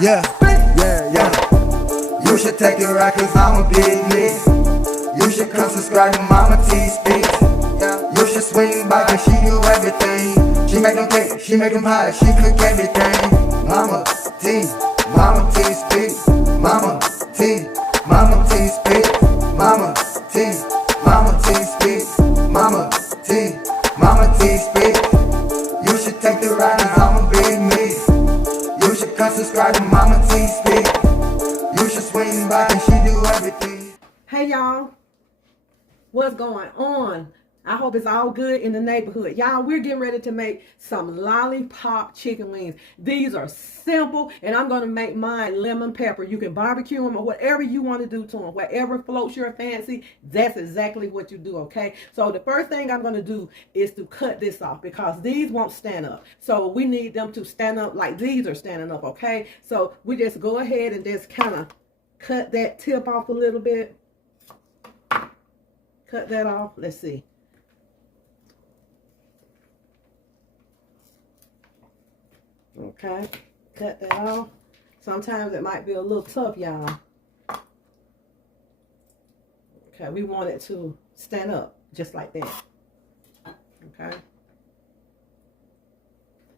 Yeah, yeah, yeah. You should take it right, cause I'm a big miss. You should come subscribe to Mama T Speaks. You should swing by, cause she do everything. She make them cake, she make them pie, she cook everything. Mama T, Mama T Speaks. Mama T, Mama T Speaks. Mama T, Mama T Speaks. Mama T, Mama T Speaks. You should take the ride, cause I'm a big miss. You should come subscribe to Mama T Speaks. You should swing by, and she do everything. Hey y'all, what's going on? I hope it's all good in the neighborhood. Y'all, we're getting ready to make some lollipop chicken wings. These are simple, and I'm going to make mine lemon pepper. You can barbecue them or whatever you want to do to them. Whatever floats your fancy, that's exactly what you do, okay? So the first thing I'm going to do is to cut this off because these won't stand up. So we need them to stand up like these are standing up, okay? So we just go ahead and just kind of cut that tip off a little bit. Cut that off. Let's see. Okay, cut that off. Sometimes it might be a little tough, y'all. Okay, we want it to stand up just like that. Okay.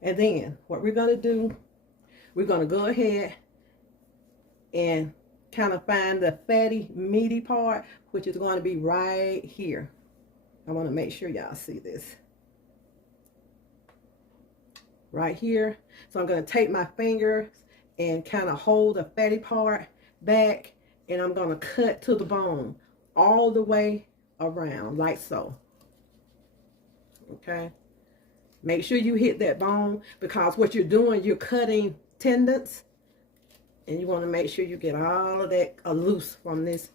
And then what we're going to do, we're going to go ahead and kind of find the fatty, meaty part, which is going to be right here. I want to make sure y'all see this. Right here. So I'm going to take my fingers and kind of hold the fatty part back, and I'm going to cut to the bone all the way around like so. Okay. Make sure you hit that bone because what you're doing, you're cutting tendons, and you want to make sure you get all of that loose from this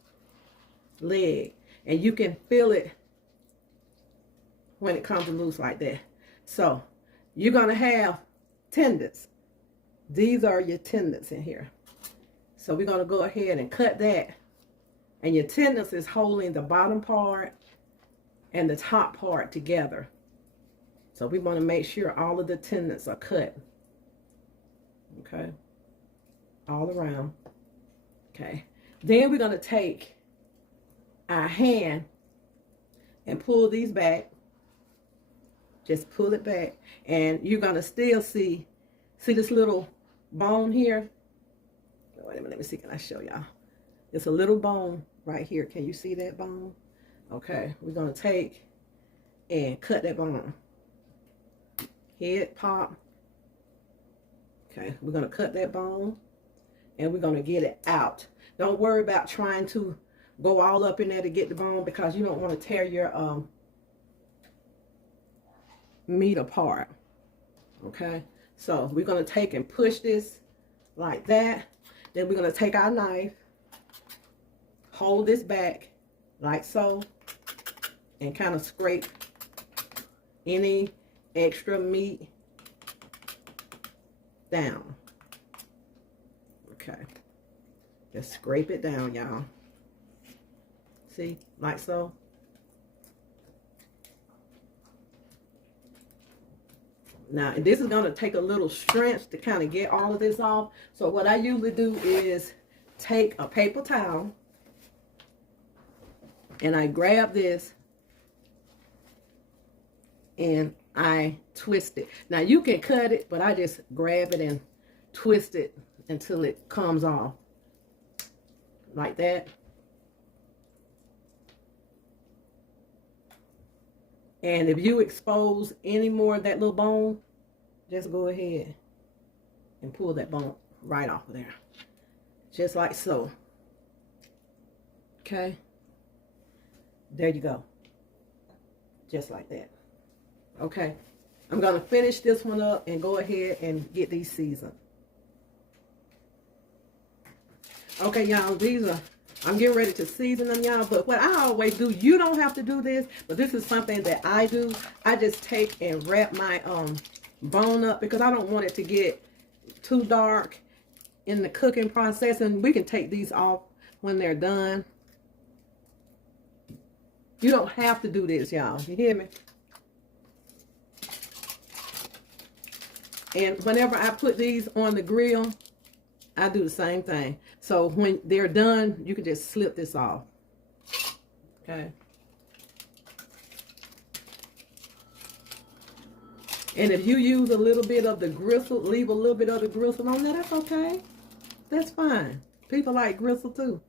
leg, and you can feel it when it comes loose like that. So you're going to have tendons. These are your tendons in here. So we're going to go ahead and cut that. And your tendons is holding the bottom part and the top part together. So we want to make sure all of the tendons are cut. Okay. All around. Okay. Then we're going to take our hand and pull these back. Just pull it back, and you're going to still see this little bone here. Wait a minute, let me see, can I show y'all? It's a little bone right here. Can you see that bone? Okay, we're going to take and cut that bone. Head, pop. Okay, we're going to cut that bone, and we're going to get it out. Don't worry about trying to go all up in there to get the bone because you don't want to tear your meat apart. Okay, so we're going to take and push this like that. Then we're going to take our knife, hold this back like so, and kind of scrape any extra meat down. Okay, just scrape it down, y'all. See, like so. Now, this is going to take a little strength to kind of get all of this off. So what I usually do is take a paper towel and I grab this and I twist it. Now, you can cut it, but I just grab it and twist it until it comes off. Like that. And if you expose any more of that little bone, just go ahead and pull that bone right off of there. Just like so. Okay. There you go. Just like that. Okay. I'm going to finish this one up and go ahead and get these seasoned. Okay, y'all, these are... I'm getting ready to season them, y'all, but what I always do, you don't have to do this, but this is something that I do. I just take and wrap my bone up because I don't want it to get too dark in the cooking process, and we can take these off when they're done. You don't have to do this, y'all. You hear me? And whenever I put these on the grill, I do the same thing. So when they're done, you can just slip this off. Okay. And if you use a little bit of the gristle, leave a little bit of the gristle on there, that's okay. That's fine. People like gristle too.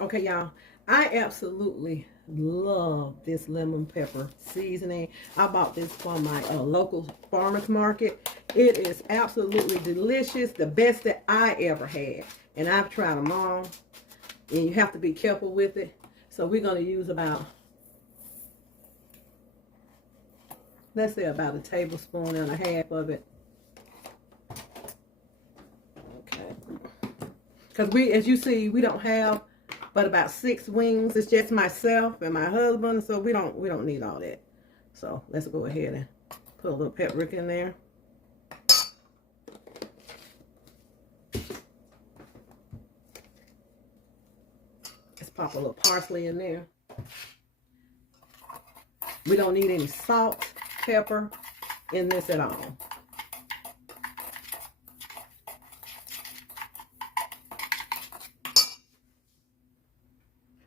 Okay, y'all. I absolutely love this lemon pepper seasoning. I bought this from my local farmer's market. It is absolutely delicious. The best that I ever had. And I've tried them all. And you have to be careful with it. So we're going to use about, let's say about a tablespoon and a half of it. Okay. Because we, as you see, we don't have but about 6 wings. It's just myself and my husband, so we don't need all that. So let's go ahead and put a little paprika in there. Let's pop a little parsley in there. We don't need any salt, pepper in this at all.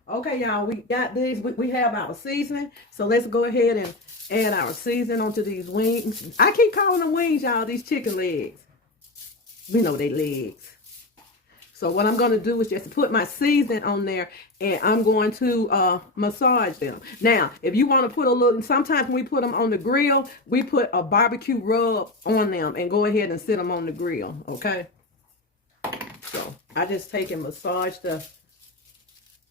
Okay, y'all, we got these. We have our seasoning. So let's go ahead and add our seasoning onto these wings. I keep calling them wings, y'all, these chicken legs. We know they legs. So what I'm going to do is just put my seasoning on there, and I'm going to massage them. Now, if you want to put a little, sometimes when we put them on the grill, we put a barbecue rub on them and go ahead and sit them on the grill, okay? So I just take and massage the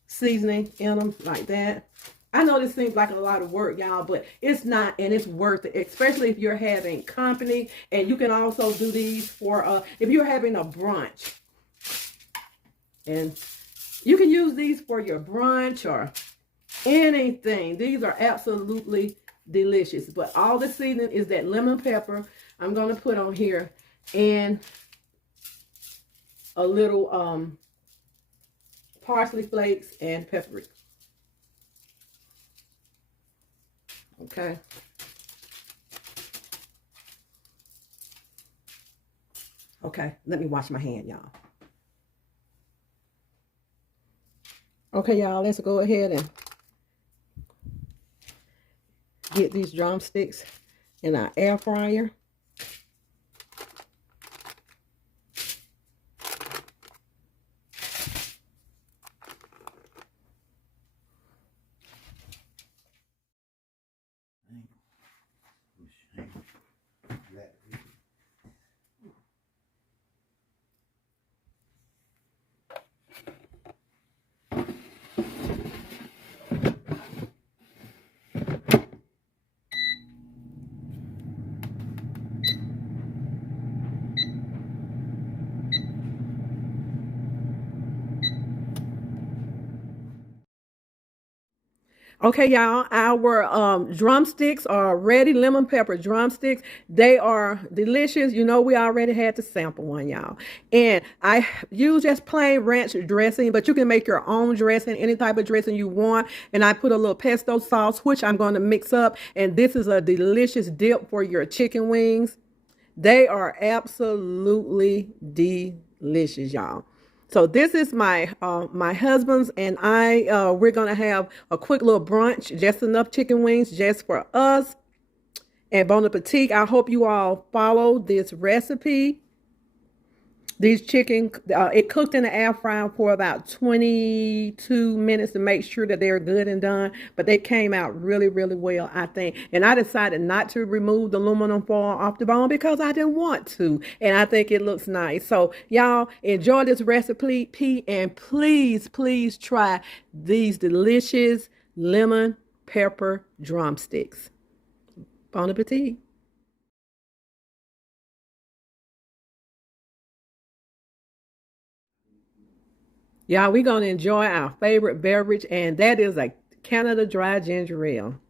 seasoning in them like that. I know this seems like a lot of work, y'all, but it's not, and it's worth it, especially if you're having company. And you can also do these for if you're having a brunch, and you can use these for your brunch or anything. These are absolutely delicious. But all the seasoning is that lemon pepper I'm going to put on here, and a little parsley flakes and paprika. Okay. Okay, let me wash my hand, y'all. Okay, y'all, let's go ahead and get these drumsticks in our air fryer. Okay, y'all, our drumsticks are ready, lemon pepper drumsticks. They are delicious. You know, we already had to sample one, y'all. And I use just plain ranch dressing, but you can make your own dressing, any type of dressing you want. And I put a little pesto sauce, which I'm going to mix up. And this is a delicious dip for your chicken wings. They are absolutely delicious, y'all. So this is my my husband's and I. We're gonna have a quick little brunch, just enough chicken wings just for us. And bon appetit. I hope you all follow this recipe. These chicken, it cooked in the air fryer for about 22 minutes to make sure that they're good and done. But they came out really, really well, I think. And I decided not to remove the aluminum foil off the bone because I didn't want to. And I think it looks nice. So y'all enjoy this recipe, and please, please try these delicious lemon pepper drumsticks. Bon appetit. Y'all, we're going to enjoy our favorite beverage, and that is a Canada Dry Ginger Ale.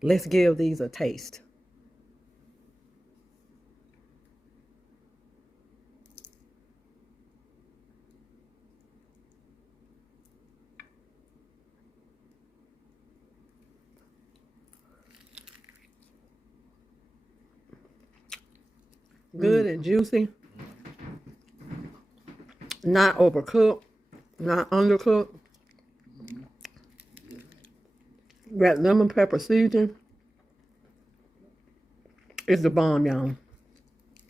Let's give these a taste. Good and juicy. Not overcooked. Not undercooked. That lemon pepper seasoning is the bomb, y'all.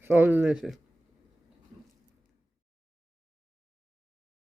So delicious.